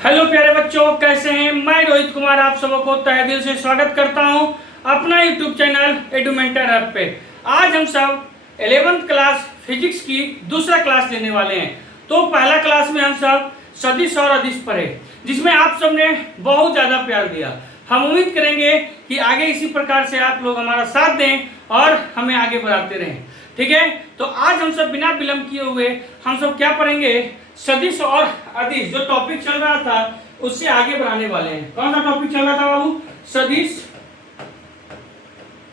Hello प्यारे बच्चों, कैसे हैं। मैं रोहित कुमार आप सबको तहे दिल से स्वागत करता हूं अपना यूट्यूब चैनल एडुमेंटर ऐप पे। आज हम सब 11th क्लास फिजिक्स की दूसरा क्लास लेने वाले हैं। तो पहला क्लास में हम सब सदिश और अदिश पढ़े, जिसमें आप सब ने बहुत ज़्यादा प्यार दिया। हम उम्मीद करेंगे कि आगे इसी प्रकार से आप लोग हमारा साथ दें और हमें आगे बढ़ाते रहें। ठीक है, तो आज हम सब बिना विलंब किए हुए हम सब क्या पढ़ेंगे, सदिश और अदिश। जो टॉपिक चल रहा था उससे आगे बढ़ाने वाले हैं। कौन सा टॉपिक चल रहा था बाबू? सदिश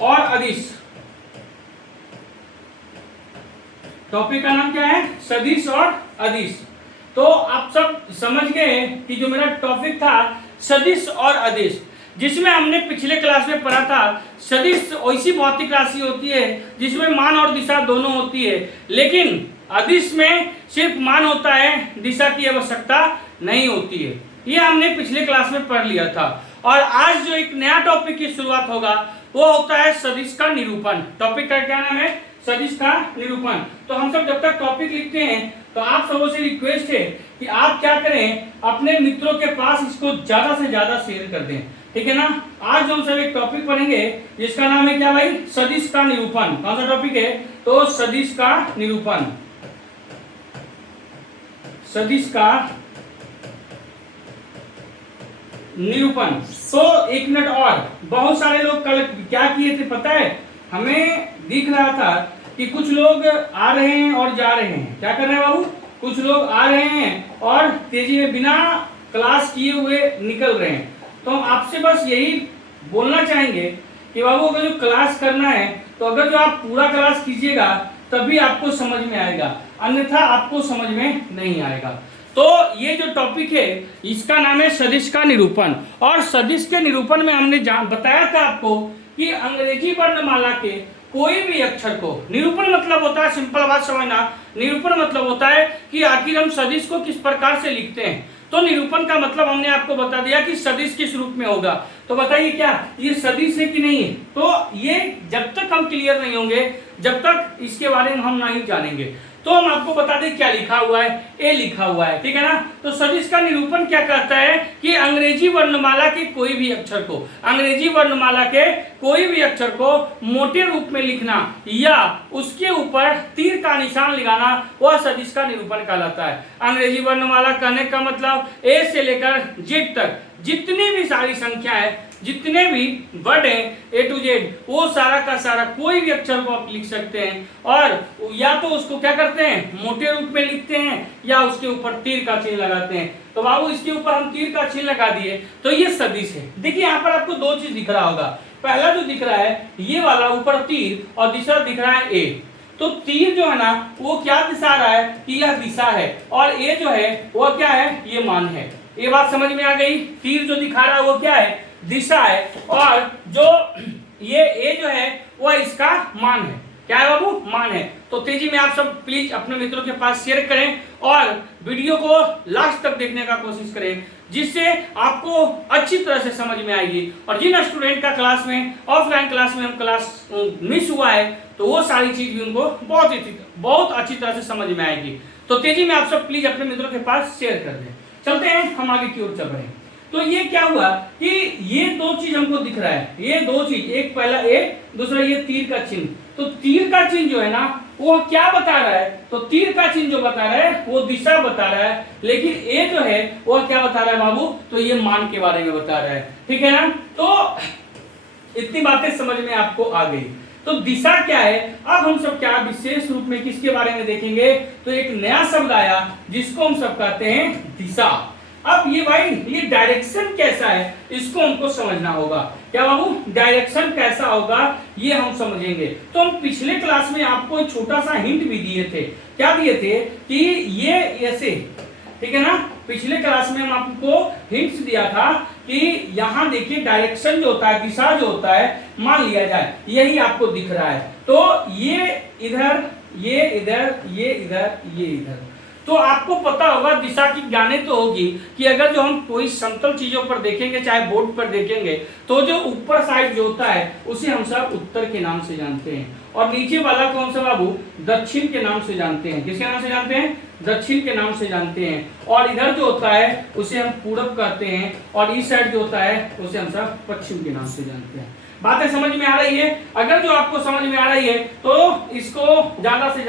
और अदिश। टॉपिक का नाम क्या है? सदिश और अदिश। तो आप सब समझ गए कि जो मेरा टॉपिक था सदिश और अदिश, जिसमें हमने पिछले क्लास में पढ़ा था सदिश ऐसी भौतिक राशि होती है जिसमें मान और दिशा दोनों होती है, लेकिन अदिश में सिर्फ मान होता है, दिशा की आवश्यकता नहीं होती है। ये हमने पिछले क्लास में पढ़ लिया था। और आज जो एक नया टॉपिक की शुरुआत होगा वो होता है सदिश का निरूपण। टॉपिक का क्या नाम है? सदिश का निरूपण। तो हम सब जब तक टॉपिक लिखते हैं तो आप सबों से रिक्वेस्ट है कि आप क्या करें, अपने मित्रों के पास इसको ज्यादा से ज्यादा शेयर कर दें। ठीक है ना। आज हम सब एक टॉपिक पढ़ेंगे जिसका नाम है क्या भाई? सदिश का निरूपण। कौन सा टॉपिक है? तो सदिश का निरूपण। सदिश का निरूपण। तो एक मिनट और, बहुत सारे लोग कल क्या किए थे पता है? हमें दिख रहा था कि कुछ लोग आ रहे हैं और जा रहे हैं। क्या कर रहे हैं बाबू? कुछ लोग आ रहे हैं और तेजी में बिना क्लास किए हुए निकल रहे हैं। तो हम आपसे बस यही बोलना चाहेंगे कि बाबू अगर जो क्लास करना है तो अगर जो आप पूरा क्लास कीजिएगा तभी आपको समझ में आएगा, अन्यथा आपको समझ में नहीं आएगा। तो ये जो टॉपिक है इसका नाम है सदिश का निरूपण। और सदिश के निरूपण में हमने बताया था आपको कि अंग्रेजी वर्णमाला के कोई भी अक्षर को, निरूपण मतलब होता है, सिंपल बात समझना, निरूपण मतलब होता है कि आखिर हम सदिश को किस प्रकार से लिखते हैं। तो निरूपण का मतलब हमने आपको बता दिया कि सदिश किस रूप में होगा। तो बताइए क्या ये सदिश है कि नहीं है? तो ये जब तक हम क्लियर नहीं होंगे, जब तक इसके बारे में हम नहीं जानेंगे, तो हम आपको बता दें क्या लिखा हुआ है। ए लिखा हुआ है, ठीक है ना। तो सदिश का निरूपण क्या कहता है कि अंग्रेजी वर्णमाला के कोई भी अक्षर को, अंग्रेजी वर्णमाला के कोई भी अक्षर को मोटे रूप में लिखना या उसके ऊपर तीर का निशान लगाना, वह सदिश का निरूपण कहलाता है। अंग्रेजी वर्णमाला कहने का मतलब ए से लेकर जेड तक जितनी भी सारी संख्या है, जितने भी वर्ड है ए टू जेड, वो सारा का सारा कोई भी अक्षर को आप लिख सकते हैं। और या तो उसको क्या करते हैं, मोटे रूप में लिखते हैं, या उसके ऊपर तीर का चिन्ह लगाते हैं। तो बाबू इसके ऊपर हम तीर का चिन्ह लगा दिए तो ये सदिश है। देखिए यहाँ पर आपको दो चीज दिख रहा होगा। पहला जो दिख रहा है ये वाला ऊपर तीर, और दूसरा दिख रहा है ए। तो तीर जो है ना वो क्या दिशा रहा है कि यह दिशा है, और ए जो है वो क्या है, ये मान है। ये बात समझ में आ गई? तीर जो दिखा रहा है वो क्या है, दिशा है, और जो ये ए जो है वो इसका मान है। क्या है बाबू? मान है। तो तेजी में आप सब प्लीज अपने मित्रों के पास शेयर करें और वीडियो को लास्ट तक देखने का कोशिश करें, जिससे आपको अच्छी तरह से समझ में आएगी। और जिन स्टूडेंट का क्लास में, ऑफलाइन क्लास में हम क्लास मिस हुआ है, तो वो सारी चीज भी उनको बहुत अच्छी तरह से समझ में आएगी। तो तेजी में आप सब प्लीज अपने मित्रों के पास शेयर कर दें। चलते हैं हम आगे की ओर चल रहे हैं। तो ये क्या हुआ कि ये दो चीज हमको दिख रहा है, ये दो चीज, एक पहला ए, दूसरा ये तीर का चिन्ह। तो तीर का चिन्ह जो है ना वो क्या बता रहा है? तो तीर का चिन्ह जो बता रहा है वो दिशा बता रहा है, लेकिन ए जो है वो क्या बता रहा है बाबू? तो ये मान के बारे में बता रहा है। ठीक है ना। तो इतनी बातें समझ में आपको आ गई। तो दिशा क्या है? अब हम सब क्या विशेष रूप में किसके बारे में देखेंगे? तो एक नया शब्द आया जिसको हम सब कहते हैं दिशा। अब ये भाई ये डायरेक्शन कैसा है इसको हमको समझना होगा। क्या बाबू? डायरेक्शन कैसा होगा ये हम समझेंगे। तो हम पिछले क्लास में आपको एक छोटा सा हिंट भी दिए थे। क्या दिए थे कि ये ऐसे, ठीक है ना। पिछले क्लास में हम आपको हिंट्स दिया था कि यहाँ देखिए डायरेक्शन जो होता है, दिशा जो होता है, मान लिया जाए यही आपको दिख रहा है। तो ये इधर, ये इधर, ये इधर, ये इधर। तो आपको पता होगा दिशा की ज्ञाने तो होगी कि अगर जो हम कोई समतल चीजों पर देखेंगे, चाहे बोर्ड पर देखेंगे, तो जो ऊपर साइड जो होता है उसे हम सब उत्तर के नाम से जानते हैं, और नीचे वाला कौन सा बाबू, दक्षिण के नाम से जानते हैं। किसके नाम से जानते हैं, दक्षिण के नाम से जानते हैं। और इधर जो होता है उसे हम पूरब कहते हैं, और इस साइड जो होता है उसे हम सब पश्चिम के नाम से जानते हैं। बातें समझ में आ रही है? अगर जो आपको समझ में आ रही है तो इसको ज्यादा से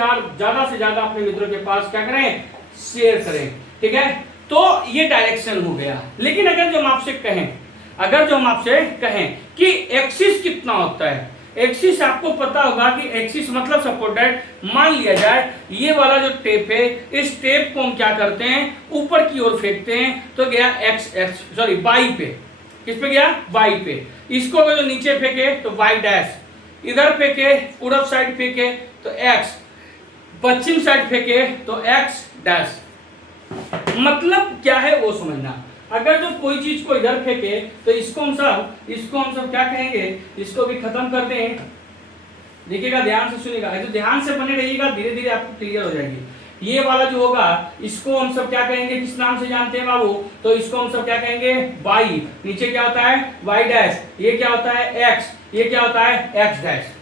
ज्यादा अपने मित्रों के पास क्या करें, शेयर करें, ठीक है। तो ये डायरेक्शन हो गया। लेकिन अगर जो हम आपसे कहें कि एक्सिस कितना होता है, एक्सिस आपको पता होगा कि एक्सिस मतलब सपोर्टेड, मान लिया जाए ये वाला जो टेप है, इस टेप को हम क्या करते हैं, ऊपर की ओर फेंकते हैं तो गया वाई पे। किस पे गया, वाई पे। इसको अगर जो नीचे फेंके तो वाई डैश, इधर फेंके पूरब साइड फेंके तो एक्स, पश्चिम साइड फेंके तो एक्स डैश। मतलब क्या है वो समझना। अगर जो कोई चीज को इधर फेंके तो इसको हम सब क्या कहेंगे, इसको भी खत्म कर दें। देखिएगा, ध्यान से सुनिएगा, तो ध्यान से बने रहिएगा, धीरे धीरे आपको क्लियर हो जाएगी। ये वाला जो होगा इसको हम सब क्या कहेंगे, किस नाम से जानते हैं बाबू, तो इसको हम सब क्या कहेंगे, वाई। नीचे क्या होता है, वाई डैश। ये क्या होता है, एक्स। ये क्या होता है, एक्स डैश।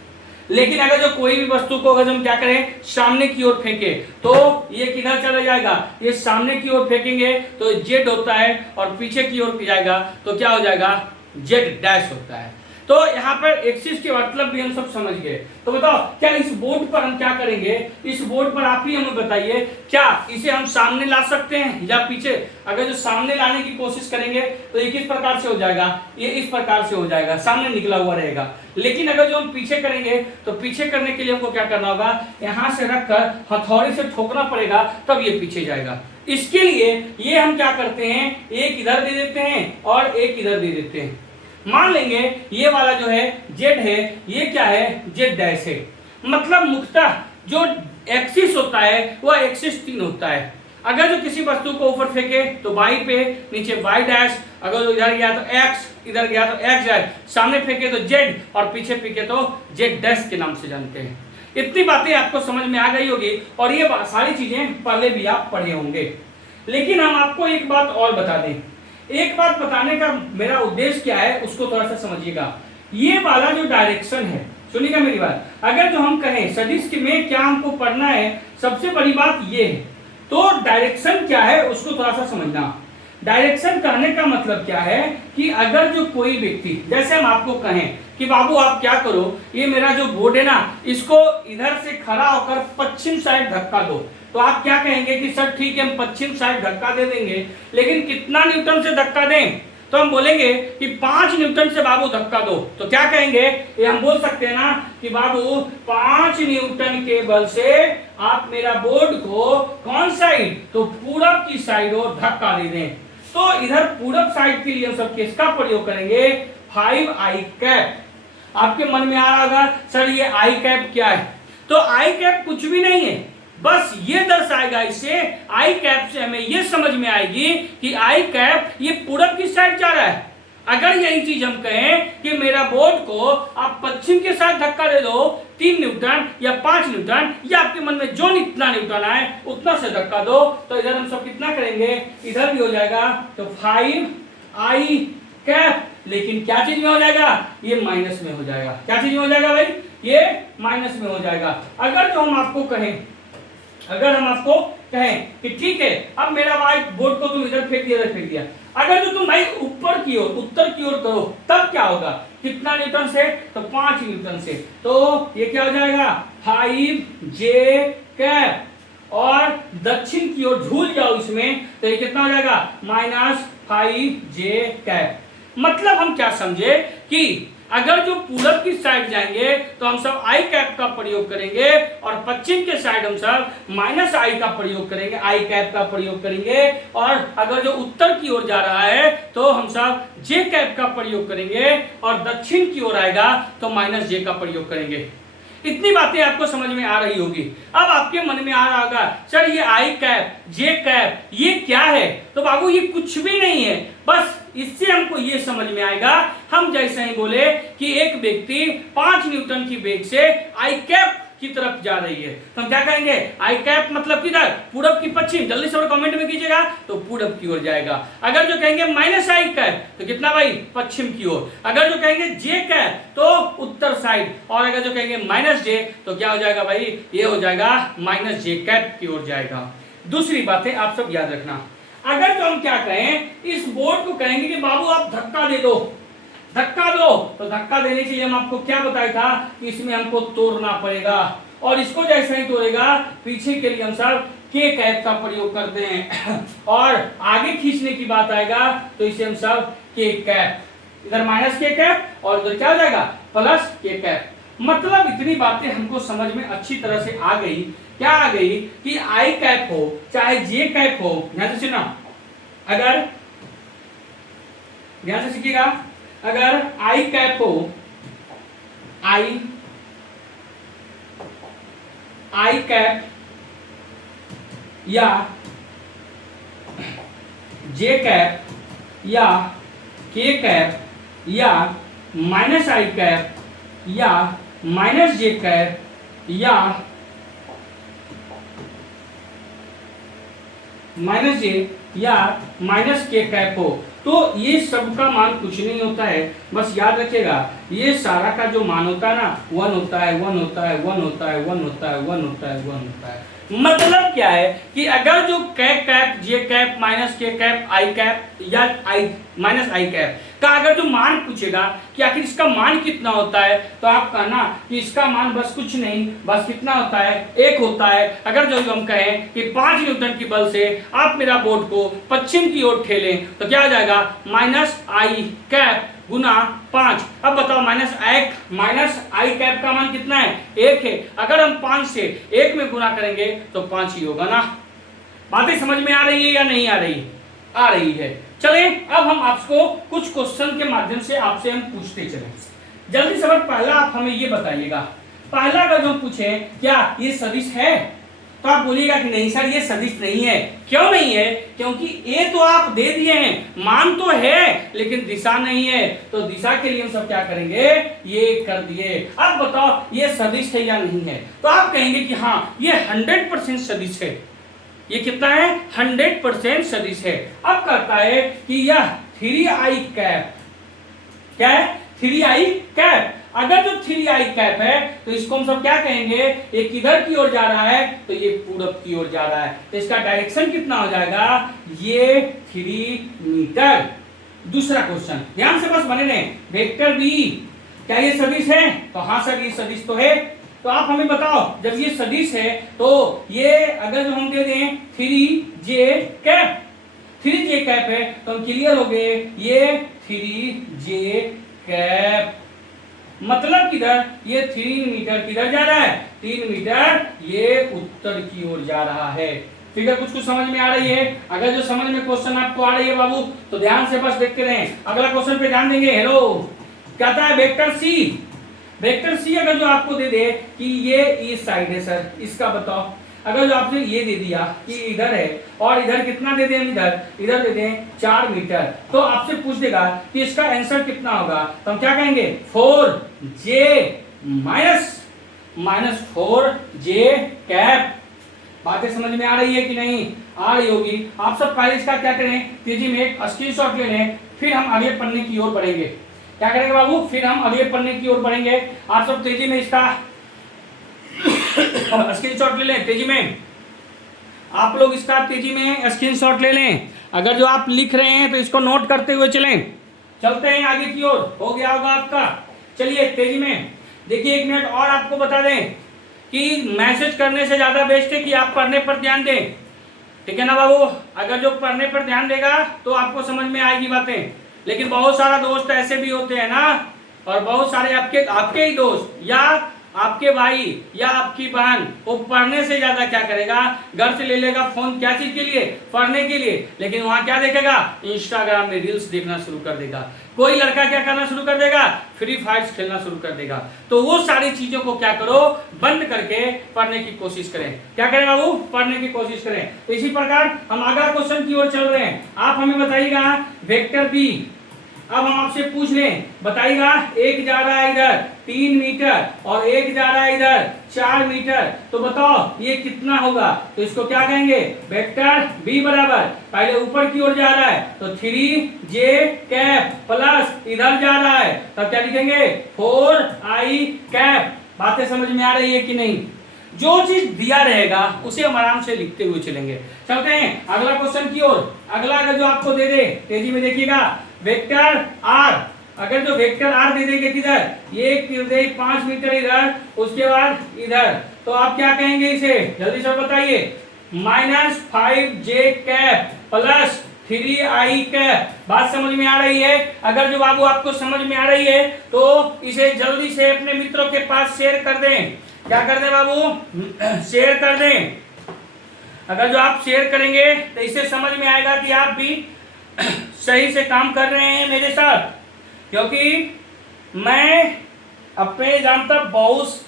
लेकिन अगर जो कोई भी वस्तु को अगर हम क्या करें, सामने की ओर फेंके तो ये किधर चला जाएगा, ये सामने की ओर फेंकेंगे तो जेड होता है, और पीछे की ओर जाएगा तो क्या हो जाएगा, जेड डैश होता है। तो यहाँ पर एक्सिस के मतलब भी हम सब समझ गए। तो बताओ क्या इस बोर्ड पर हम क्या करेंगे, इस बोर्ड पर आप ही हमें बताइए, क्या इसे हम सामने ला सकते हैं या पीछे। अगर जो सामने लाने की कोशिश करेंगे तो ये किस प्रकार से हो जाएगा, ये इस प्रकार से हो जाएगा, सामने निकला हुआ रहेगा। लेकिन अगर जो हम पीछे करेंगे तो पीछे करने के लिए हमको क्या करना होगा, यहाँ से रखकर हथौड़े से ठोकना पड़ेगा, तब ये पीछे जाएगा। इसके लिए ये हम क्या करते हैं, एक इधर दे देते हैं और एक इधर दे देते हैं। मान लेंगे ये वाला जो है जेड है, ये क्या है, जेड डैश है। मतलब मुख्यतः जो एक्सिस होता है वह एक्सिस 3 होता है। अगर जो किसी वस्तु को ऊपर फेंके तो वाई पे, नीचे वाई डैश, अगर जो इधर गया तो एक्स, इधर गया तो एक्स डैश, सामने फेंके तो जेड और पीछे फेंके तो जेड डैश के नाम से जानते हैं। इतनी बातें आपको समझ में आ गई होगी और ये सारी चीजें पहले भी आप पढ़े होंगे। लेकिन हम आपको एक बात और बता दें, एक बात बताने का मेरा उद्देश्य क्या है उसको थोड़ा सा समझिएगा। ये वाला जो डायरेक्शन है, सुनिएगा मेरी बात, अगर जो हम कहें सदिश में क्या हमको पढ़ना है, सबसे बड़ी बात ये है। तो डायरेक्शन क्या है उसको थोड़ा सा समझना। डायरेक्शन कहने का मतलब क्या है कि अगर जो कोई व्यक्ति, जैसे हम आपको कहें कि बाबू आप क्या करो, ये मेरा जो बोर्ड है ना, इसको इधर से खड़ा होकर पश्चिम साइड धक्का दो, तो आप क्या कहेंगे कि सर ठीक है हम पश्चिम साइड धक्का दे देंगे, लेकिन कितना न्यूटन से धक्का दें, तो हम बोलेंगे कि 5 न्यूटन से बाबू धक्का दो। तो क्या कहेंगे, ये हम बोल सकते हैं ना कि बाबू 5 न्यूटन के बल से आप मेरा बोर्ड को कौन साइड, तो पूरब की साइड और धक्का दे दें। तो इधर पूरब साइड के लिए हम सब किसका प्रयोग करेंगे, 5i कैप। आपके मन में आ रहा होगा सर ये आई कैप क्या है, तो आई कैप कुछ भी नहीं है, बस ये दर्शाएगा, इसे आई कैप से हमें ये समझ में आएगी कि आई कैप ये पूरब की साइड जा रहा है। अगर यही चीज हम कहें कि मेरा बोर्ड को आप पश्चिम के साथ धक्का दे दो, 3 न्यूटन या 5 न्यूटन या आपके मन में जो इतना न्यूटन आए उतना से धक्का दो, तो इधर हम सब कितना करेंगे, इधर भी हो जाएगा तो 5i कैप। लेकिन क्या चीज में हो जाएगा, ये माइनस में हो जाएगा। क्या चीज में हो जाएगा भाई, ये माइनस में हो जाएगा। अगर जो हम आपको कहें, अगर हम आपको कहें कि ठीक है अब मेरा वाइट बोर्ड को तुम इधर फेंक दिया, इधर फेंक दिया, अगर जो तुम भाई ऊपर की ओर, उत्तर की ओर करो, तब क्या होगा, कितना न्यूटन से, तो 5 न्यूटन से। तो ये क्या हो जाएगा, 5j कैप। और दक्षिण की ओर झूल जाओ इसमें, तो ये कितना हो जाएगा, -5j कैप। मतलब हम क्या समझे कि अगर जो पूरब की साइड जाएंगे तो हम सब आई कैप का प्रयोग करेंगे, और पश्चिम के साइड हम सब -i का प्रयोग करेंगे, आई कैप का प्रयोग करेंगे। और अगर जो उत्तर की ओर जा रहा है तो हम सब जे कैप का प्रयोग करेंगे, और दक्षिण की ओर आएगा तो -j का प्रयोग करेंगे। इतनी बातें आपको समझ में आ रही होगी। अब आपके मन में आ रहा होगा सर ये आई कैप, जे कैप ये क्या है, तो बाबू ये कुछ भी नहीं है, बस इससे हमको ये समझ में आएगा, हम जैसे ही बोले कि एक व्यक्ति 5 न्यूटन की वेग से आई कैप की तरफ जा रही है। तो हम क्या कहेंगे, आई कैप मतलब किधर, पूरब की पश्चिम। जल्दी से कमेंट में कीजिएगा, तो पूरब की ओर जाएगा। अगर जो कहेंगे माइनस आई कैप तो कितना भाई, पश्चिम की ओर। अगर जो कहेंगे जे कैप तो उत्तर साइड, और अगर जो कहेंगे माइनस जे तो क्या हो जाएगा भाई, ये हो जाएगा माइनस जे कैप की ओर जाएगा। दूसरी बातें आप सब याद रखना, अगर जो हम क्या कहें, इस बोर्ड को कहेंगे कि बाबू आप धक्का दे दो, धक्का दो, तो धक्का देने के लिए हम आपको क्या बताया था कि इसमें हमको तोड़ना पड़ेगा, और इसको जैसे ही तोड़ेगा पीछे के लिए हम सब के कैप का प्रयोग करते हैं, और आगे खींचने की बात आएगा तो इसे हम सब के कैप, इधर माइनस के कैप और इधर क्या हो जाएगा प्लस के कैप। मतलब इतनी बातें हमको समझ में अच्छी तरह से आ गई। क्या आ गई कि आई कैप हो चाहे जे कैप हो, ध्यान से सुनना, अगर ध्यान से सीखिएगा, अगर आई कैप हो, आई कैप या जे कैप या के कैप या माइनस आई कैप या माइनस जे कैप या माइनस जे या माइनस के कैप हो, तो ये सब का मान कुछ नहीं होता है। बस याद रखिएगा, ये सारा का जो मान होता है ना, 1 होता है, 1 होता है, 1 होता है, 1 होता है, 1 होता है, 1 होता है। मतलब क्या है कि अगर जो के कैप, जे कैप, माइनस के कैप, आई कैप या आई माइनस आई कैप का अगर जो मान पूछेगा कि आखिर इसका मान कितना होता है, तो आप कहना कि इसका मान बस कुछ नहीं, बस कितना होता है, 1 होता है। अगर जो हम कहें कि 5 न्यूटन की बल से आप मेरा बोर्ड को पश्चिम की ओर ठेलें तो क्या हो जाएगा, माइनस आई कैप गुना 5। अब बताओ माइनस आई कैप का मान कितना है, 1 है। अगर हम 5 से 1 में गुना करेंगे तो 5 ही होगा ना। बातें समझ में आ रही है या नहीं आ रही, आ रही है। चले अब हम आपको कुछ क्वेश्चन के माध्यम से आपसे हम पूछते चले। जल्दी से पहला आप हमें ये बताइएगा, पहला अगर जो पूछे क्या ये सदिश है, तो आप बोलिएगा कि नहीं सर ये सदिश नहीं है। क्यों नहीं है, क्योंकि ए तो आप दे दिए हैं, मान तो है लेकिन दिशा नहीं है, तो दिशा के लिए हम सब क्या करेंगे, ये कर दिए। अब बताओ ये सदिश है या नहीं है, तो आप कहेंगे कि हाँ ये 100% सदिश है। ये कितना है, 100% सदिश है। अब कहता है कि यह 3i कैप, क्या है 3i कैप। अगर जो 3i कैप है तो इसको हम सब क्या कहेंगे, ये किधर की ओर जा रहा है, तो ये पूरब की ओर जा रहा है, तो इसका डायरेक्शन कितना हो जाएगा, ये 3 मीटर। दूसरा क्वेश्चन ध्यान से बस बने रहे, वेक्टर बी क्या ये सदिश है, तो हाँ सर ये सदिश तो है। तो आप हमें बताओ जब ये सदिश है तो ये अगर जो हम दे दें 3j कैप, 3j कैप है तो हम क्लियर हो गए, ये 3j कैप। मतलब किधर, ये 3 मीटर किधर जा रहा है, 3 मीटर ये उत्तर की ओर जा रहा है। फिगर कुछ समझ में आ रही है। अगर जो समझ में क्वेश्चन आपको आ रही है बाबू तो ध्यान से बस देखते रहें, अगला क्वेश्चन पे ध्यान देंगे। हेलो कहता है वेक्टर सी, वेक्टर सी अगर जो आपको दे दे कि ये इस साइड है सर, इसका बताओ। अगर जो आपने ये दे दिया कि इधर है और इधर कितना दे दें, इधर दे दें 4 मीटर, तो आपसे पूछ देगा कि इसका आंसर कितना होगा, तो हम क्या कहेंगे 4j माइनस 4j कैप। बातें समझ में आ रही है कि नहीं आ रही होगी। आप सब पहले इसका क्या करें, तेजी में एक स्क्रीनशॉट ले लें, फिर हम अगले पन्ने की ओर बढ़ेंगे। क्या करेंगे बाबू, फिर हम अगले पन्ने की ओर बढ़ेंगे। आप सब तेजी में इसका स्क्रीनशॉट ले लें, तेजी में आप लोग इसका तेजी में स्क्रीनशॉट ले लें। अगर जो आप लिख रहे हैं तो इसको नोट करते हुए चलें। चलते हैं आगे की ओर, हो गया होगा आपका। चलिए तेजी में देखिए, 1 मिनट और आपको बता दें कि मैसेज करने से ज्यादा बेस्ट है कि आप पढ़ने पर ध्यान दें, ठीक है ना बाबू। अगर जो पढ़ने पर ध्यान देगा तो आपको समझ में आएगी बातें। लेकिन बहुत सारा दोस्त ऐसे भी होते हैं ना, और बहुत सारे आपके ही दोस्त या आपके भाई या आपकी बहन, वो पढ़ने से ज्यादा क्या करेगा, घर से ले लेगा फोन, क्या चीज के लिए, पढ़ने के लिए। लेकिन वहां क्या देखेगा, इंस्टाग्राम में रील्स देखना शुरू कर देगा। कोई लड़का क्या करना शुरू कर देगा, फ्री फायर खेलना शुरू कर देगा। तो वो सारी चीजों को क्या करो, बंद करके पढ़ने की कोशिश करें। क्या करें बाबू, पढ़ने की कोशिश करें। तो इसी प्रकार हम अगला क्वेश्चन की ओर चल रहे हैं। आप हमें बताइएगा वेक्टर बी अब हम आपसे पूछ लें, बताइएगा, एक जा रहा है इधर 3 मीटर और एक जा रहा है इधर 4 मीटर, तो बताओ ये कितना होगा? तो इसको क्या कहेंगे? वेक्टर b बराबर, पहले ऊपर की ओर जा रहा है तो 3j कैप प्लस इधर जा रहा है तब क्या लिखेंगे? 4i cap. बातें समझ में आ रही है कि नहीं? जो चीज दिया रहेगा उसे हम आराम से लिखते हुए चलेंगे। चलते हैं अगला क्वेश्चन की ओर। अगला अगर जो आपको दे दे, तेजी में देखिएगा, वेक्टर r, अगर जो वेक्टर r दे देंगे किधर, ये 5 मीटर इधर, उसके बाद इधर, तो आप क्या कहेंगे इसे? जल्दी से बताइए। -5j cap plus 3i cap. बात समझ में आ रही है? अगर जो बाबू आपको समझ में आ रही है तो इसे जल्दी से अपने मित्रों के पास शेयर कर दें। क्या कर दें बाबू? शेयर कर दें। अगर जो आप शेयर करेंगे तो इससे समझ में आएगा कि आप भी सही से काम कर रहे हैं मेरे साथ, क्योंकि मैं अपने जानता बहुत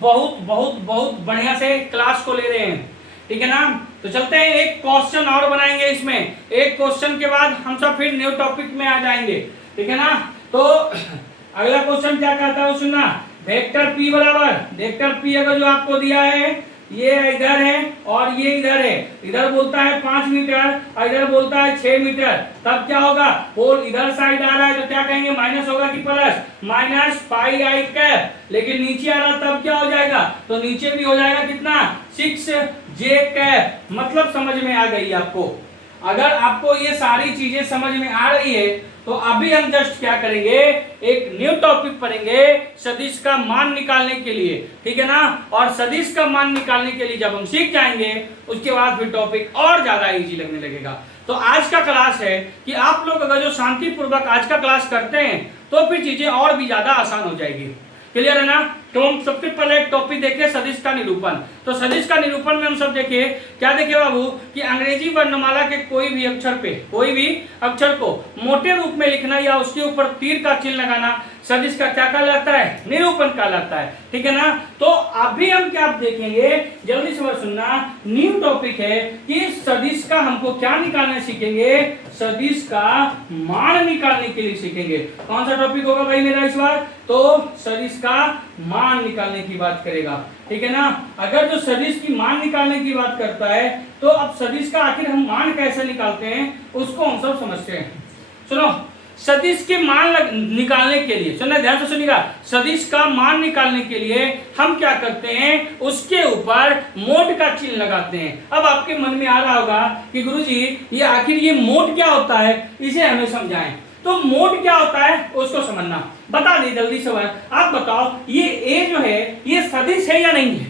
बहुत बहुत बहुत बढ़िया से क्लास को ले रहे हैं, ठीक है ना? तो चलते हैं, एक क्वेश्चन और बनाएंगे इसमें, एक क्वेश्चन के बाद हम सब फिर न्यू टॉपिक में आ जाएंगे, ठीक है ना? तो अगला क्वेश्चन क्या कहता है सुनना। वेक्टर p बराबर, वेक्टर p अगर जो आपको दिया है, ये इधर है और ये इधर है, इधर बोलता है 5 मीटर और इधर बोलता है 6 मीटर, तब क्या होगा? पोल इधर साइड आ रहा है तो क्या कहेंगे? माइनस होगा कि प्लस? -5i cap. लेकिन नीचे आ रहा तब क्या हो जाएगा? तो नीचे भी हो जाएगा कितना? 6j cap. मतलब समझ में आ गई आपको? अगर आपको ये सारी चीजें समझ में आ रही है तो अभी हम जस्ट क्या करेंगे, एक न्यू टॉपिक पढ़ेंगे सदिश का मान निकालने के लिए, ठीक है ना? और सदिश का मान निकालने के लिए जब हम सीख जाएंगे उसके बाद फिर टॉपिक और ज्यादा इजी लगने लगेगा। तो आज का क्लास है कि आप लोग अगर जो शांतिपूर्वक आज का क्लास करते हैं तो फिर चीजें और भी ज्यादा आसान हो जाएगी। क्लियर है ना? तो हम सबसे पहले एक टॉपिक देखे सदिश का निरूपण। तो सदिश का निरूपण में हम सब देखे, क्या देखे बाबू? कि अंग्रेजी वर्णमाला के कोई भी अक्षर पे, कोई भी अक्षर को मोटे रूप में लिखना या उसके ऊपर तीर का चिन्ह लगाना सदिश का क्या कहलाता है? निरूपण कहलाता है, ठीक है ना? तो अभी हम क्या देखेंगे, जल्दी से सुनना, न्यू टॉपिक है कि सदिश का हमको क्या निकालना सीखेंगे? सदिश का मान निकालने के लिए सीखेंगे। कौन सा टॉपिक होगा भाई मेरा इस बार? तो सदिश का मान निकालने की बात करेगा, ठीक है ना? अगर जो सदिश की मान निकालने की बात करता है तो अब सदिश का आखिर हम मान कैसे निकालते हैं उसको हम सब समझते हैं। सुनो, सदिश के मान निकालने के लिए, सुनना ध्यान से सुनिएगा, सदिश का मान निकालने के लिए हम क्या करते हैं? उसके ऊपर मोड का चिन्ह लगाते हैं। अब आपके मन में आ रहा होगा कि गुरुजी ये आखिर ये मोड क्या होता है, इसे हमें समझाएं। तो मोड क्या होता है उसको समझना, बता दे जल्दी से। आप बताओ ये ए जो है ये सदिश है या नहीं है?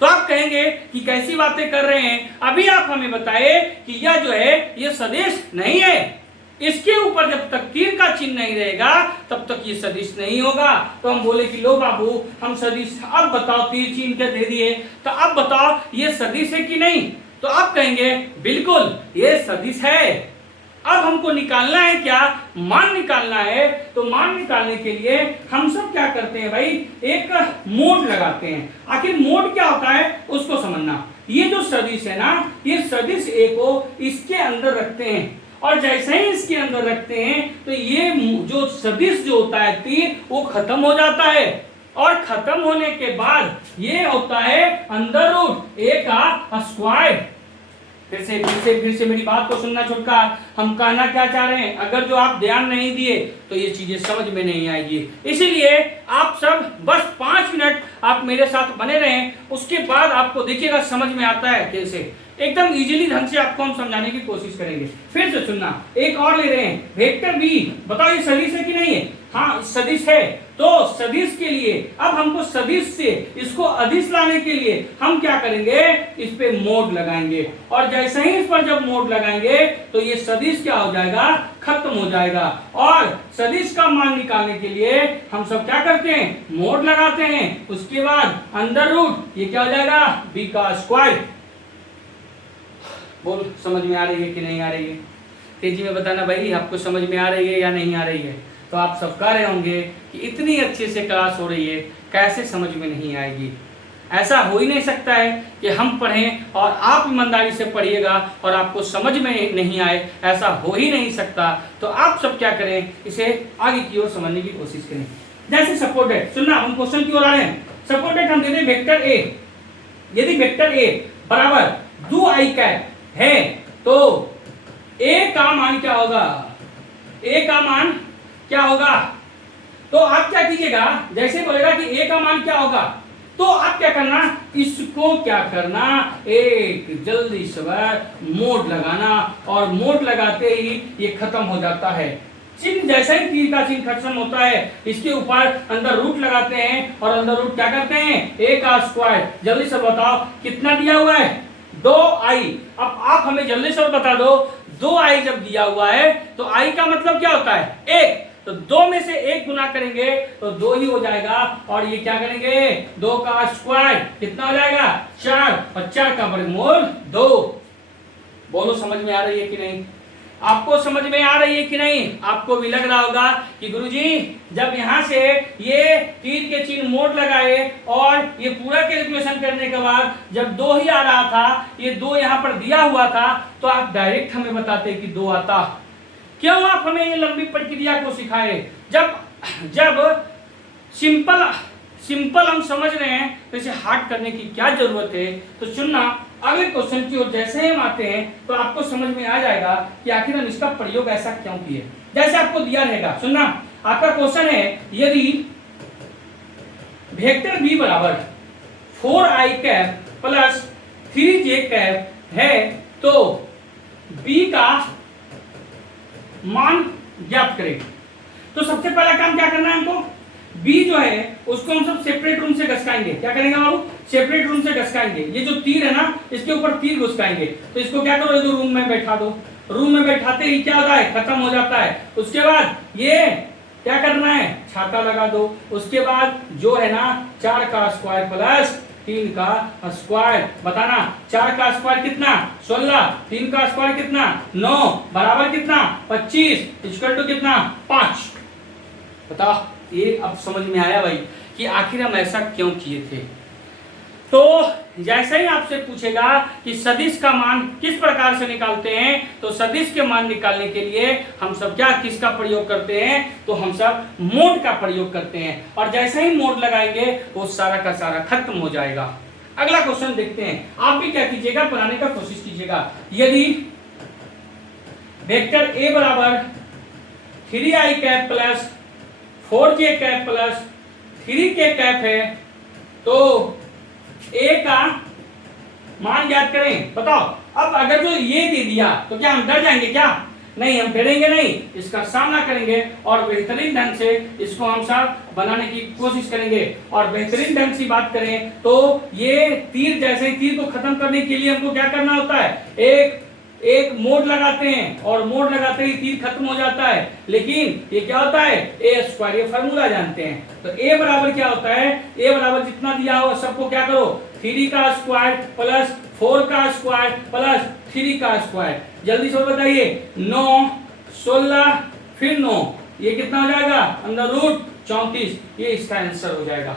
तो आप कहेंगे कि कैसी बातें कर रहे हैं, अभी आप हमें बताए कि यह जो है ये सदिश नहीं है। इसके ऊपर जब तक तीर का चिन्ह नहीं रहेगा तब तक ये सदिश नहीं होगा। तो हम बोले कि लो बाबू हम सदिश, अब बताओ, तीर चिन्ह के दे दिए तो अब बताओ ये सदिश है कि नहीं? तो आप कहेंगे बिल्कुल ये सदिश है। अब हमको निकालना है क्या? मान निकालना है। तो मान निकालने के लिए हम सब क्या करते हैं भाई? एक मोड लगाते हैं। आखिर मोड क्या होता है उसको समझना। ये जो सदिश है ना, ये सदिश ए को इसके अंदर रखते हैं और जैसे ही इसके अंदर रखते हैं तो ये जो सदिश जो होता है तीर वो खत्म हो जाता है और खत्म होने के बाद ये होता है अंडर रूट ए का स्क्वायर। फिर से मेरी बात को सुनना छुटका, हम कहना क्या चाह रहे हैं? अगर जो आप ध्यान नहीं दिए तो ये चीजें समझ में नहीं आएगी। इसीलिए आप सब बस 5 मिनट आप मेरे साथ बने रहें, उसके बाद आपको देखिएगा समझ में आता है कैसे। एकदम इजीली ढंग से आपको हम समझाने की कोशिश करेंगे। फिर से सुनना, एक और ले रहे हैं, वेक्टर बी, बताओ ये सदिश है कि नहीं है? हाँ सदिश है। तो सदिश के लिए अब हमको सदिश से इसको अदिश लाने के लिए हम क्या करेंगे? इस पे मोड लगाएंगे और जैसे ही इस पर जब मोड लगाएंगे तो ये सदिश क्या हो जाएगा? खत्म हो जाएगा। और सदिश का मान निकालने के लिए हम सब क्या करते हैं? मोड लगाते हैं। उसके बाद अंडर रूट, ये क्या हो जाएगा? बी का स्क्वायर। बोल समझ में आ रही है कि नहीं आ रही है? तेजी में बताना भाई, आपको समझ में आ रही है या नहीं आ रही है? तो आप सब कह रहे होंगे कि इतनी अच्छे से क्लास हो रही है, कैसे समझ में नहीं आएगी? ऐसा हो ही नहीं सकता है कि हम पढ़ें और आप ईमानदारी से पढ़िएगा और आपको समझ में नहीं आए, ऐसा हो ही नहीं सकता। तो आप सब क्या करें, इसे आगे की ओर समझने की कोशिश करें। जैसे सपोर्टेड, सुनना हम क्वेश्चन की ओर आ रहे हैं। सपोर्टेड हम दे दें वेक्टर ए, यदि वेक्टर ए बराबर 2i कैप है तो ए का मान क्या होगा, ए का मान क्या होगा। तो आप क्या कीजिएगा, जैसे बोलेगा कि ए का मान क्या होगा तो आप क्या करना, इसको क्या करना, एक जल्दी से मोड लगाना और मोड लगाते ही ये खत्म हो जाता है। चिन्ह जैसे ही तीर का चिन्ह खत्म होता है इसके ऊपर अंदर रूट लगाते हैं और अंदर रूट क्या करते हैं, ए का स्क्वायर। जल्दी से बताओ कितना दिया हुआ है, 2i। अब आप हमें जल्दी से बता दो 2i जब दिया हुआ है तो i का मतलब क्या होता है, 1। तो 2 में से 1 गुना करेंगे तो 2 ही हो जाएगा और ये क्या करेंगे, 2 का स्क्वायर कितना हो जाएगा, 4 और 4 का वर्गमूल 2। बोलो समझ में आ रही है कि नहीं, आपको समझ में आ रही है कि नहीं। आपको भी लग रहा होगा कि गुरुजी जब यहाँ से ये तीर के चिन्ह मोड़ लगाए और ये पूरा कैलकुलेशन करने के बाद जब 2 ही आ रहा था, ये 2 यहाँ पर दिया हुआ था, तो आप डायरेक्ट हमें बताते कि 2 आता। क्यों आप हमें ये लंबी प्रक्रिया को सिखाए, जब सिंपल हम समझ रहे हैं तो इसे हार्ड करने की क्या जरूरत है। तो सुनना, अगले क्वेश्चन की ओर जैसे हम आते हैं तो आपको समझ में आ जाएगा कि आखिर हम इसका प्रयोग ऐसा क्यों किए। जैसे आपको दिया रहेगा, सुनना आपका क्वेश्चन है, यदि वेक्टर बी बराबर 4i cap plus 3j cap है तो बी का मान ज्ञात करें। तो सबसे पहला काम क्या करना है हमको, बी जो है उसको हम सब सेपरेट रूम से घसकाएंगे। क्या करेंगे बाबू, सेपरेट रूम से घसकाएंगे। ये जो तीर है ना इसके ऊपर तीर घुसकाएंगे। तो इसको क्या करो, ये रूम में बैठा दो। रूम में बैठाते ही क्या होता है, खत्म हो जाता है। उसके बाद ये क्या करना है, छाता लगा दो। उसके बाद जो है ना 4 का स्क्वायर प्लस 3 का स्क्वायर, बताना 4 का स्क्वायर कितना 16, 3 का स्क्वायर कितना 9 बराबर कितना 25 इक्वल टू कितना 5। बताओ, ये अब समझ में आया भाई कि आखिर हम ऐसा क्यों किए थे। तो जैसे ही आपसे पूछेगा कि सदिश का मान किस प्रकार से निकालते हैं, तो सदिश के मान निकालने के लिए हम सब क्या किसका प्रयोग करते हैं, तो हम सब मोड का प्रयोग करते हैं। और जैसे ही मोड लगाएंगे वो सारा का सारा खत्म हो जाएगा। अगला क्वेश्चन देखते हैं। आप भी क्या कीजिएगा, बनाने का कोशिश कीजिएगा। यदि वेक्टर ए बराबर 3i cap plus 4j cap plus 3k cap है तो ए का मान ज्ञात करें। बताओ, अब अगर जो ये दे दिया तो क्या हम डर जाएंगे, क्या नहीं, हम डरेंगे नहीं, इसका सामना करेंगे और बेहतरीन ढंग से इसको हम सब बनाने की कोशिश करेंगे। और बेहतरीन ढंग से बात करें तो ये तीर, जैसे तीर को खत्म करने के लिए हमको क्या करना होता है, एक मोड लगाते हैं और मोड लगाते ही तीर खत्म हो जाता है। लेकिन ये क्या होता है, ए स्क्वायर, ये फार्मूला जानते हैं। तो ए बराबर क्या होता है, ए बराबर जितना दिया हो सबको क्या करो, 3 का स्क्वायर प्लस 4 का स्क्वायर प्लस 3 का स्क्वायर। जल्दी से बताइए, 9 16 फिर 9, ये कितना हो जाएगा, अंदर रूट 34। ये इसका आंसर हो जाएगा,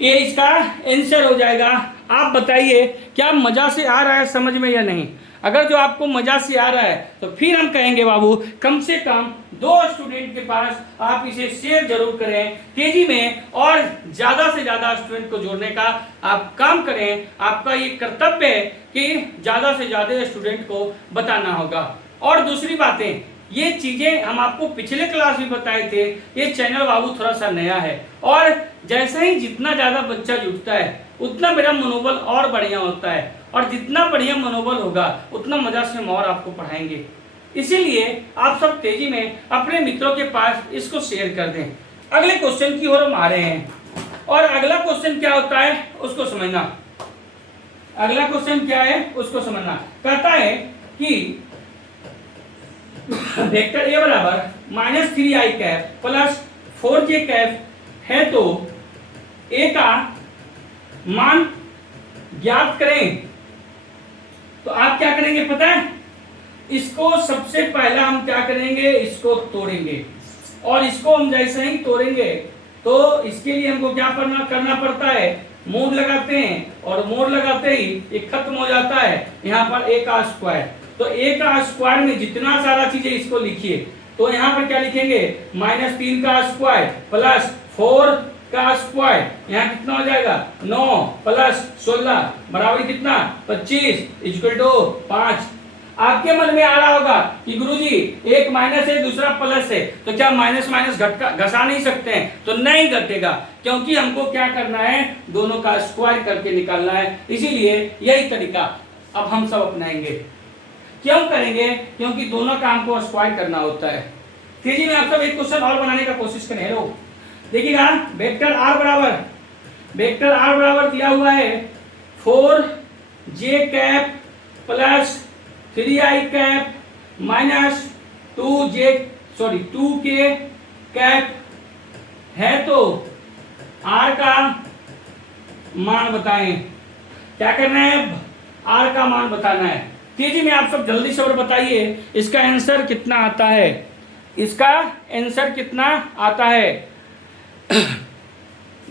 ये इसका आंसर हो जाएगा। आप बताइए क्या मजा से आ रहा है समझ में या नहीं। अगर जो आपको मजा से आ रहा है तो फिर हम कहेंगे बाबू कम से कम 2 स्टूडेंट के पास आप इसे शेयर जरूर करें तेजी में, और ज्यादा से ज्यादा स्टूडेंट को जोड़ने का आप काम करें। आपका ये कर्तव्य है कि ज्यादा से ज्यादा स्टूडेंट को बताना होगा। और दूसरी बातें, ये चीजें हम आपको पिछले क्लास में बताए थे। ये चैनल बाबू थोड़ा सा नया है और जैसे ही जितना ज्यादा बच्चा जुटता है उतना मेरा मनोबल और बढ़िया होता है, और जितना बढ़िया मनोबल होगा उतना मजा से हम और आपको पढ़ाएंगे। इसीलिए आप सब तेजी में अपने मित्रों के पास इसको शेयर कर दें। अगले क्वेश्चन की ओर हम आ रहे हैं, और अगला क्वेश्चन क्या होता है उसको समझना। अगला क्वेश्चन क्या है उसको समझना। कहता है कि वेक्टर ए बराबर -3i cap plus 4j cap है तो ए का मान ज्ञात करें। तो आप क्या करेंगे पता है, इसको सबसे पहला हम क्या करेंगे, इसको तोड़ेंगे। और इसको हम जैसे ही तोड़ेंगे तो इसके लिए हमको क्या करना पड़ता है, मोड लगाते हैं और मोड लगाते ही ये खत्म हो जाता है यहाँ पर a का स्क्वायर। तो a का स्क्वायर में जितना सारा चीजें इसको लिखिए, तो यहाँ पर क्या लिखेंगे, -3 का स्क्वायर प्लस 4 का स्क्वायर, यहाँ कितना हो जाएगा 9 प्लस 16 बराबर कितना 25 इक्वल टू 5। आपके मन में आ रहा होगा कि गुरुजी एक माइनस है दूसरा प्लस है, तो क्या माइनस माइनस घसा नहीं सकते हैं? तो नहीं घटेगा, क्योंकि हमको क्या करना है, दोनों का स्क्वायर करके निकालना है। इसीलिए यही तरीका अब हम सब अपनाएंगे। क्यों करेंगे? क्योंकि दोनों का हमको स्क्वायर करना होता है। तेजी में आप सब एक क्वेश्चन और बनाने का कोशिश करें। हेलो देखिएगा, वेक्टर आर बराबर दिया हुआ है 4j cap plus 3i cap minus 2k cap है, तो r का मान बताएं। क्या करना है, r का मान बताना है। तेजी में आप सब जल्दी से और बताइए इसका आंसर कितना आता है, इसका आंसर कितना आता है।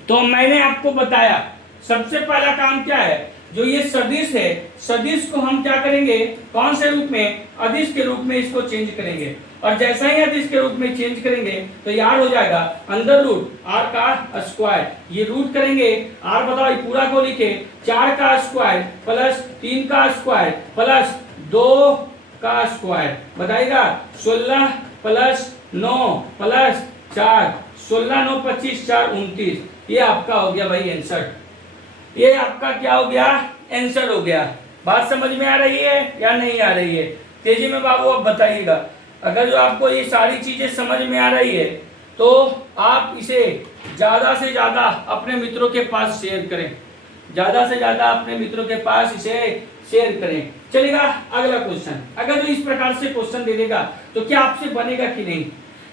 तो मैंने आपको बताया सबसे पहला काम क्या है, जो ये सदिश है, सदिश को हम क्या करेंगे, कौन से रूप में, अदिश के रूप में इसको चेंज करेंगे। और जैसा ही अदिश के रूप में चेंज करेंगे तो यार हो जाएगा अंडर रूट आर का स्क्वायर। ये रूट करेंगे, आर बताओ पूरा को लिखे, 4 का स्क्वायर प्लस 3 का स्क्वायर प्लस 2 का स्क्वायर बताइएगा 16 प्लस 9 प्लस 4, 16 9 25 4 29। ये आपका हो गया भाई आंसर। ये आपका क्या हो गया, आंसर हो गया। बात समझ में आ रही है या नहीं आ रही है? तेजी में बाबू अब बताइएगा। अगर जो आपको ये सारी चीजें समझ में आ रही है तो आप इसे ज्यादा से ज्यादा अपने मित्रों के पास शेयर करें, ज्यादा से ज्यादा अपने मित्रों के पास इसे शेयर करें। चलेगा अगला क्वेश्चन। अगर जो इस प्रकार से क्वेश्चन दे देगा तो क्या आपसे बनेगा कि नहीं।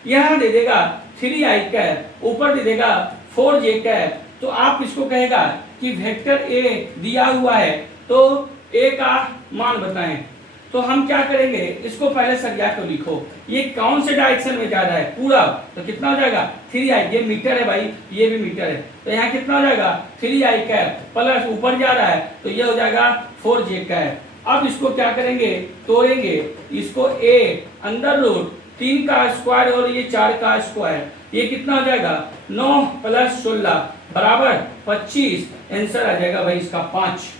यहाँ दे देगा 3i कैप, ऊपर दे देगा 4j कैप, तो आप इसको कहेगा कि वेक्टर ए दिया हुआ है तो ए का मान बताएं। तो हम क्या करेंगे, इसको पहले सरिया को लिखो, ये कौन से डायरेक्शन में जा रहा है, पूरा, तो कितना हो जाएगा 3i, ये मीटर है भाई, ये भी मीटर है, तो यहाँ कितना हो जाएगा 3i कैप प्लस ऊपर जा रहा है तो ये हो जाएगा 4j कैप। अब इसको क्या करेंगे, तोड़ेंगे, इसको a अंदर रूट 3 का स्क्वायर और ये 4 का स्क्वायर, ये कितना हो जाएगा 9 प्लस 16 बराबर 25। आंसर आ जाएगा भाई इसका 5।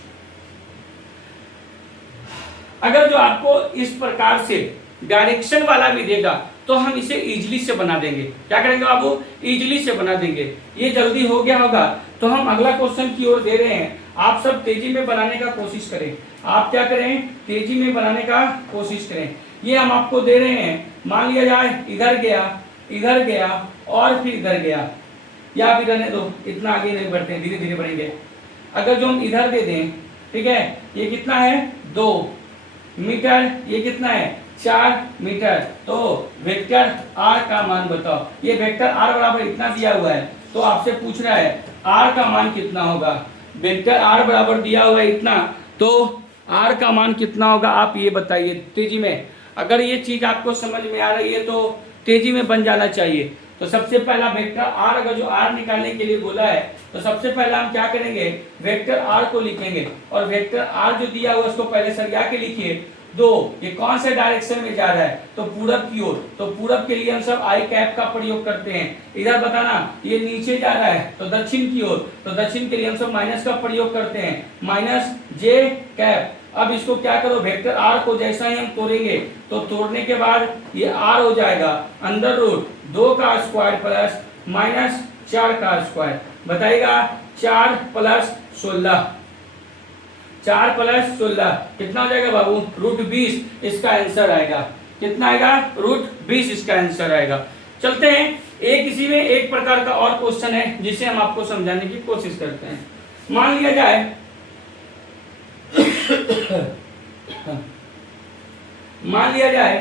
अगर जो आपको इस प्रकार से डायरेक्शन वाला भी देगा तो हम इसे इजीली से बना देंगे। क्या करेंगे बाबू, इजीली से बना देंगे। ये जल्दी हो गया होगा तो हम अगला क्वेश्चन की ओर दे रहे हैं। आप सब तेजी में बनाने का कोशिश करें। आप क्या करें, तेजी में बनाने का कोशिश करें। ये हम आपको दे रहे हैं, मान लिया जाए इधर गया और फिर इधर गया, या भी रहने दो, इतना आगे नहीं बढ़ते हैं, धीरे धीरे बढ़ेंगे। अगर जो हम इधर दे दें, ठीक है, ये कितना है 2 मीटर, ये कितना है 4 मीटर, तो वेक्टर आर का मान बताओ। ये वेक्टर आर बराबर इतना दिया हुआ है तो आपसे पूछ रहा है आर का मान कितना होगा। वेक्टर आर बराबर दिया हुआ है इतना, तो आर का मान कितना होगा आप ये बताइए तेजी में। अगर ये चीज आपको समझ में आ रही है तो तेजी में बन जाना चाहिए। तो सबसे पहला वेक्टर आर, अगर जो आर निकालने के लिए बोला है तो सबसे पहला हम क्या करेंगे, वेक्टर आर को लिखेंगे, और वेक्टर आर जो दिया हुआ उसको पहले सरिया के लिखिए। 2, ये कौन से डायरेक्शन में जा रहा है, तो पूरब की ओर, तो पूरब के लिए हम सब आई कैप का प्रयोग करते हैं। इधर बताना, ये नीचे जा रहा है तो दक्षिण की ओर, तो दक्षिण के लिए हम सब माइनस का प्रयोग करते हैं, -j कैप। अब इसको क्या करो, वेक्टर आर को जैसा ही हम तोड़ेंगे तो तोड़ने के बाद ये आर हो जाएगा अंडर रूट 2 का स्क्वायर प्लस -4 का स्क्वायर बताइएगा 4 प्लस 16, 4 प्लस 16 कितना हो जाएगा बाबू, √20 इसका आंसर आएगा। कितना आएगा, √20 इसका आंसर आएगा। चलते हैं एक इसी में एक प्रकार का और क्वेश्चन है जिसे हम आपको समझाने की कोशिश करते हैं। मान लिया जाए मान लिया जाए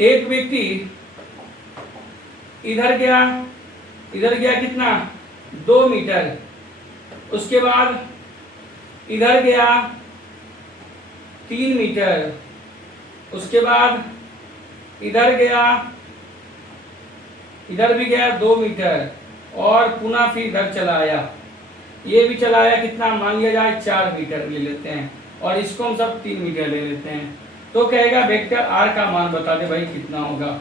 एक व्यक्ति इधर गया कितना 2 मीटर, उसके बाद इधर गया 3 मीटर, उसके बाद इधर भी गया 2 मीटर और पुनः फिर इधर चला आया। ये भी चला आया कितना, मान लिया जाए 4 मीटर ले लेते हैं, और इसको हम सब 3 मीटर ले लेते हैं। तो कहेगा वेक्टर आर का मान बता दे भाई कितना होगा।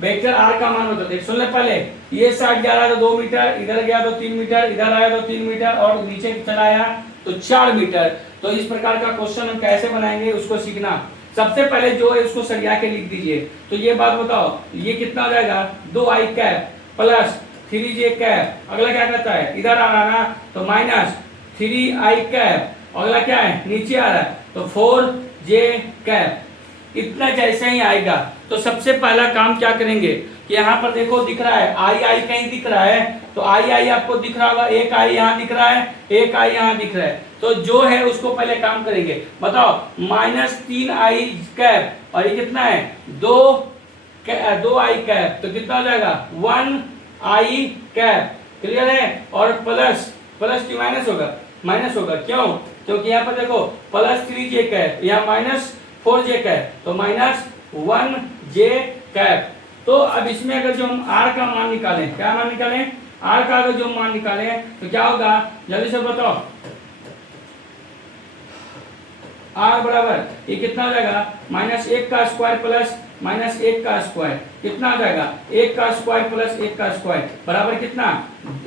वेक्टर आर का मान बता दे, सुन ले पहले, ये साइड जा रहा है तो 2 मीटर, इधर गया तो 3 मीटर, इधर आया तो 3 मीटर, और नीचे चला आया तो 4 मीटर। तो इस प्रकार का क्वेश्चन हम कैसे बनाएंगे उसको सीखना। सबसे पहले जो है उसको सरिया के लिख दीजिए। तो ये बात बताओ, ये कितना हो जाएगा, 2i cap plus 3j cap, अगला क्या कहता है, इधर आ रहा ना तो माइनस 3i कैप, अगला क्या है, नीचे आ रहा है तो 4j कैप। इतना जैसे ही आएगा तो सबसे पहला काम क्या करेंगे कि यहाँ पर देखो दिख रहा है आई कहीं दिख रहा है, तो आई आपको दिख रहा होगा, एक आई यहाँ दिख रहा है, एक आई यहाँ दिख रहा है, तो जो है उसको पहले काम करेंगे। बताओ -3i कैप, और ये कितना है, 2i कैप, तो कितना हो जाएगा 1i कैप। क्लियर है। और प्लस की माइनस होगा क्यों, क्योंकि यहाँ पर देखो +3j कैप, यहाँ -4j कैप, तो -1j कैप। तो अब इसमें अगर जो हम r का मान निकालें, क्या मान निकालें, r का अगर जो मान निकालें तो क्या होगा, जल्दी से बताओ। r बराबर ये कितना हो जाएगा, -1 का स्क्वायर प्लस -1 का स्क्वायर, कितना हो जाएगा, 1 का स्क्वायर प्लस 1 का स्क्वायर बराबर कितना,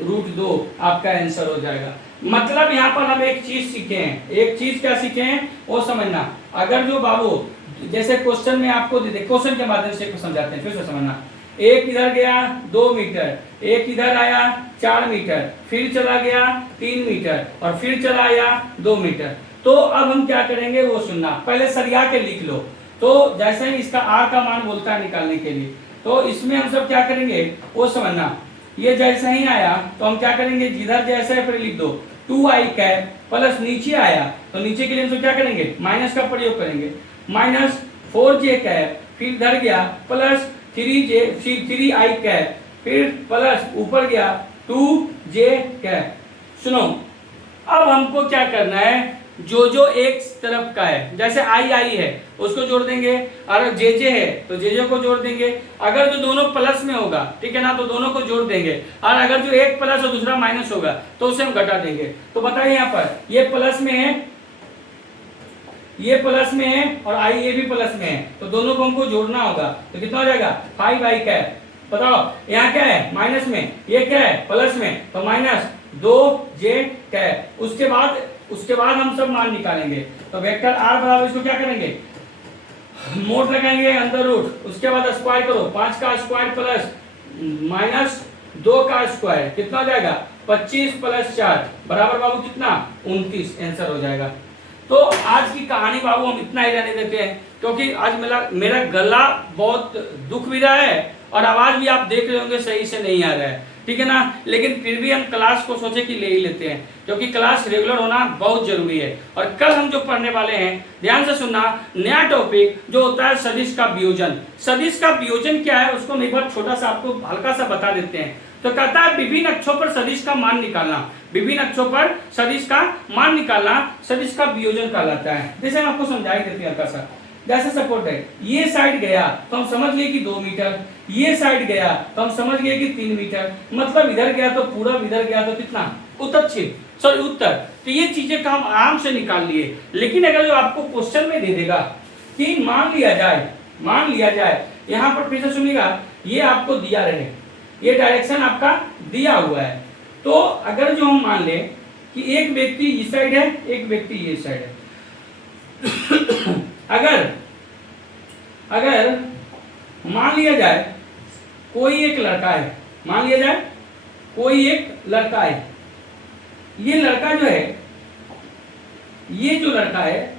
√2 आपका आंसर हो जाएगा। मतलब यहाँ पर हम एक चीज सीखे हैं, एक चीज क्या सीखे हैं वो समझना। अगर जो बाबू जैसे क्वेश्चन में आपको दे दे, क्वेश्चन के माध्यम से समझाते हैं, फिर से समझना। एक इधर गया 2 मीटर, एक इधर आया 4 मीटर, फिर चला गया 3 मीटर, और फिर चला आया 2 मीटर। तो अब हम क्या करेंगे वो सुनना, पहले सरिया के लिख लो। तो जैसे ही इसका r का मान बोलता है निकालने के लिए, तो इसमें हम सब क्या करेंगे वो समझना। ये जैसे ही आया तो हम क्या करेंगे, जिधर जैसे है फिर लिख दो 2i कैप, प्लस नीचे आया तो नीचे के लिए हम सब क्या करेंगे, माइनस का प्रयोग करेंगे, -4j कैप, फिर इधर गया प्लस 3i कैप, फिर प्लस ऊपर गया 2j कैप। सुनो, अब हमको क्या करना है, जो एक तरफ का है, जैसे आई है उसको जोड़ देंगे, अगर जे है तो जे को जोड़ देंगे। अगर जो दोनों प्लस में होगा, ठीक है ना, तो दोनों को जोड़ देंगे, और अगर जो एक प्लस और दूसरा माइनस होगा तो उसे हम घटा देंगे। तो बताइए यहाँ पर ये प्लस में है, ये प्लस में है, और आई ये भी प्लस में है, तो दोनों को हमको जोड़ना होगा। तो कितना हो जाएगा 5i कैप। बताओ यहाँ क्या है, माइनस में, ये क्या है प्लस में, तो -2j कैप। उसके बाद हम सब मान निकालेंगे। तो वेक्टर r बराबर इसको क्या करेंगे, मोड लगाएंगे अंदर रूट, उसके बाद स्क्वायर करो, 5 का स्क्वायर प्लस -2 का स्क्वायर, कितना हो जाएगा 25 + 4 बराबर बाबू कितना 29, आंसर हो जाएगा। तो आज की कहानी बाबू हम इतना ही रहने देते हैं, क्योंकि आज मेरा गला बहुत दुख भी रहा है, और आवाज भी आप देख रहे होंगे सही से नहीं आ रहा है, ठीक है ना। लेकिन फिर भी हम क्लास को सोचे कि ले ही लेते हैं, क्योंकि क्लास रेगुलर होना बहुत जरूरी है। और कल हम जो पढ़ने वाले हैं, ध्यान से सुनना, नया टॉपिक जो होता है सदिश का वियोजन। सदिश का वियोजन क्या है उसको हम एक बार छोटा सा आपको हल्का सा बता देते हैं। तो कहता है विभिन्न अक्षों पर सदिश का मान निकालना, विभिन्न अक्षों पर सदिश का मान निकालना सदिश का वियोजन कहलाता है। जैसे हम आपको समझाई देते हैं हल्का सा, जैसे सपोर्ट है, ये साइड गया तो हम समझ गए कि 2 मीटर, ये साइड गया तो हम समझ गए कि 3 मीटर, मतलब इधर गया तो पूरब, इधर गया तो कितना उत्तर। तो ये चीजें का हम आराम से निकाल लिए। लेकिन अगर जो आपको क्वेश्चन में दे देगा कि मान लिया जाए, यहाँ पर फिर से सुनिएगा, ये आपको दिया रहे, ये डायरेक्शन आपका दिया हुआ है, तो अगर जो हम मान ले कि एक व्यक्ति इस साइड है, एक व्यक्ति ये साइड है, अगर मान लिया जाए कोई एक लड़का है, मान लिया जाए कोई एक लड़का है, ये लड़का जो है, ये जो लड़का है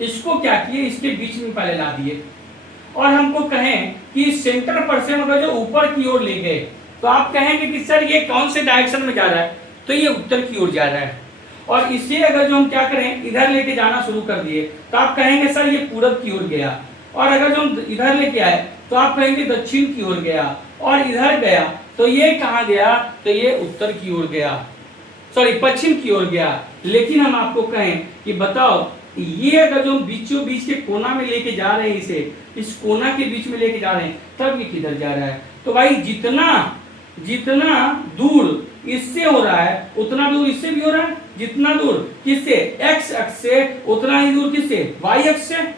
इसको क्या किए, इसके बीच में पहले ला दिए, और हमको कहें कि सेंटर पर से मतलब जो ऊपर की ओर ले गए, तो आप कहेंगे कि सर ये कौन से डायरेक्शन में जा रहा है, तो ये उत्तर की ओर जा रहा है। और इसे अगर जो हम क्या करें, इधर लेके जाना शुरू कर दिए, तो आप कहेंगे सर ये पूरब की ओर गया। और अगर जो हम इधर लेके आए तो आप कहेंगे दक्षिण की ओर गया, और इधर गया तो ये कहाँ गया, तो ये उत्तर की ओर गया, सॉरी पश्चिम की ओर गया। लेकिन हम आपको कहें कि बताओ ये अगर जो बीचों बीच के कोना में लेके जा रहे हैं, इसे इस कोना के बीच में लेके जा रहे हैं, तब ये किधर जा रहा है। तो भाई जितना जितना दूर इससे हो रहा है उतना दूर इससे भी हो रहा है, जितना दूर किससे, एक्स अक्ष से, उतना ही दूर किससे, वाई अक्ष से।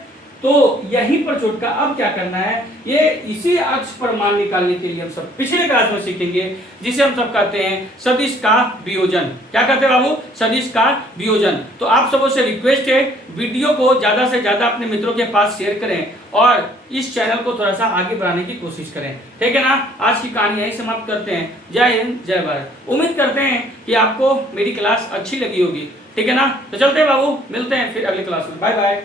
तो यहीं पर छोटका अब क्या करना है, ये इसी अक्ष पर मान निकालने के लिए हम सब पिछले क्लास में सीखेंगे, जिसे हम सब कहते हैं सदिश का वियोजन। क्या कहते हैं बाबू, सदिश का वियोजन। तो आप सबों से रिक्वेस्ट है, वीडियो को ज्यादा से ज्यादा अपने मित्रों के पास शेयर करें और इस चैनल को थोड़ा सा आगे बढ़ाने की कोशिश करें, ठीक है ना। आज की कहानी यही समाप्त करते हैं। जय हिंद, जय भारत। उम्मीद करते हैं कि आपको मेरी क्लास अच्छी लगी होगी, ठीक है ना। तो चलते हैं बाबू, मिलते हैं फिर अगली क्लास में। Bye bye.